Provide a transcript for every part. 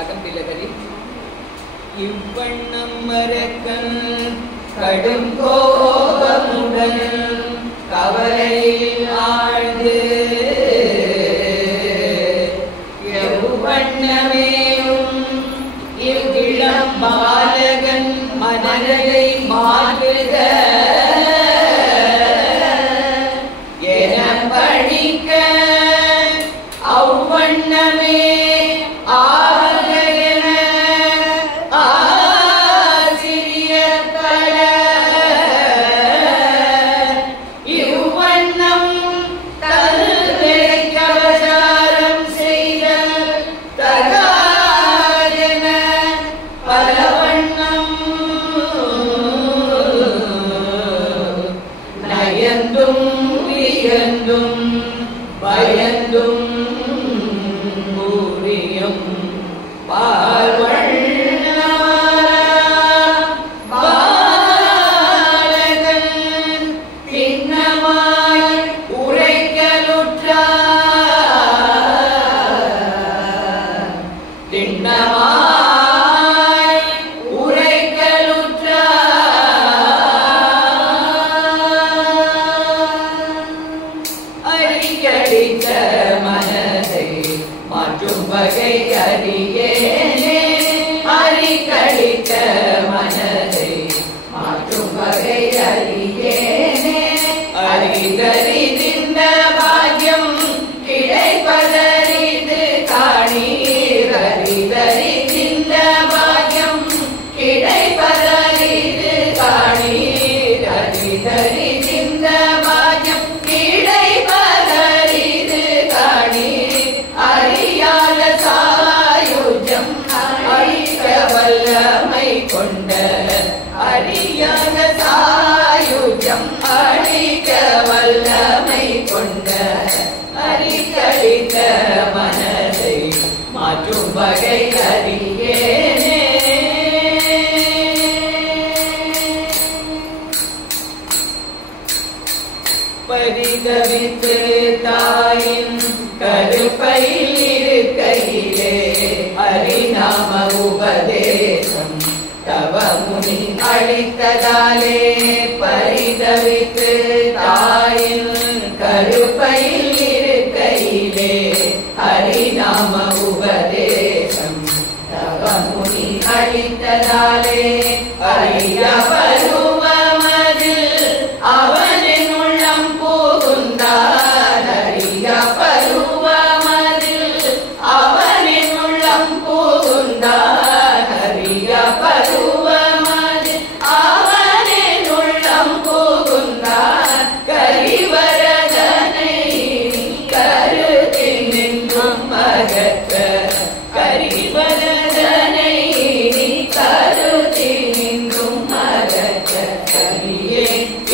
ராகம் பிலகரி. இவ்வண்ணம் மரக்கன் கடும் கோபமுடன் கவலையில் ஆழ்ந்து எவ்வண்ணமேயும் இவ்விளம் பாலகன் மனதை மாற்றுக என படிக்க அவ்வண்ணமே பயந்தும் பூரியும் பாலகன் திண்ணமாய் அரிக்கடித்த மனதை மாற்றும் வகை அறியேனே. அரிக்கடித்த மனதை மாற்றும் வகை அறியேனே. அரிதறிந்த பாக்கியம் கிடைப்பதறிந்து காணீர். அரிதறிந்த பாக்கியம் கிடைப்பதறிந்து காணீர். அரிதறிந்த பாக்கியம் கிடைப்பதறிந்து காணீர். அறியாத சாயுஜம் அழிக்க வல்லமை கொண்ட அறியாத சாயுஜம் அழிக்க வல்லமை கொண்ட அரிக்கடித்த மனதை மாற்றும் வகை அறியேனே. பரிதவித்து தாயின் கருப்பையில் இருக்கையிலே ஹரிநாம உபதேசம் தவமுனி அளித்ததாலே. பரிதவித்து தாயின் கருப்பையில் இருக்கையிலே ஹரிநாம உபதேசம் தவமுனி அளித்ததாலே. அறிய பருவமதில் அவனின் உள்ளம் புகுந்தார். அறிய பருவமதில் அவனின் உள்ளம் புகுந்தார். அறிய பருவமதில் அவனின் உள்ளம் புகுந்தார். கரிவரதனை கருத்தில் நின்றும் அகற்ற கரிவரதனை கருத்தில் நின்றும் அகற்ற கரியே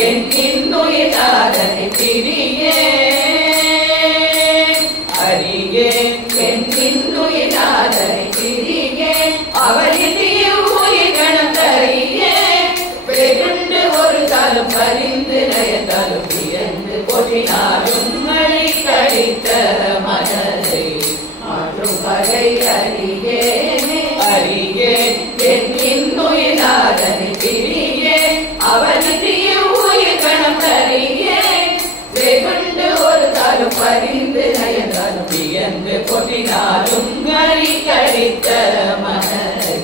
என் இன்னுயிராதனை திரியே. அறியே என் இன்னுயிராதனை திரியே. அவரிதிய உயிர்கணம் தரியே. பெருண்டு ஒரு காலம் பரிந்து நயத்தாலும் வியந்து போற்றினாலும் மழை கடித்த மனதை மாற்றும் வகை அறியேனே. அறியே என் இன்னுயிராதனை திரியே. அவரிதிய உயிர்கணம் தரியே. வெகுண்டு ஒரு காலம் பரிந்து நயந்தாலும் வியந்து போற்றினாலும் மழை கடித்த மனதை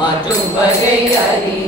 மாற்றும் வகை அறியே.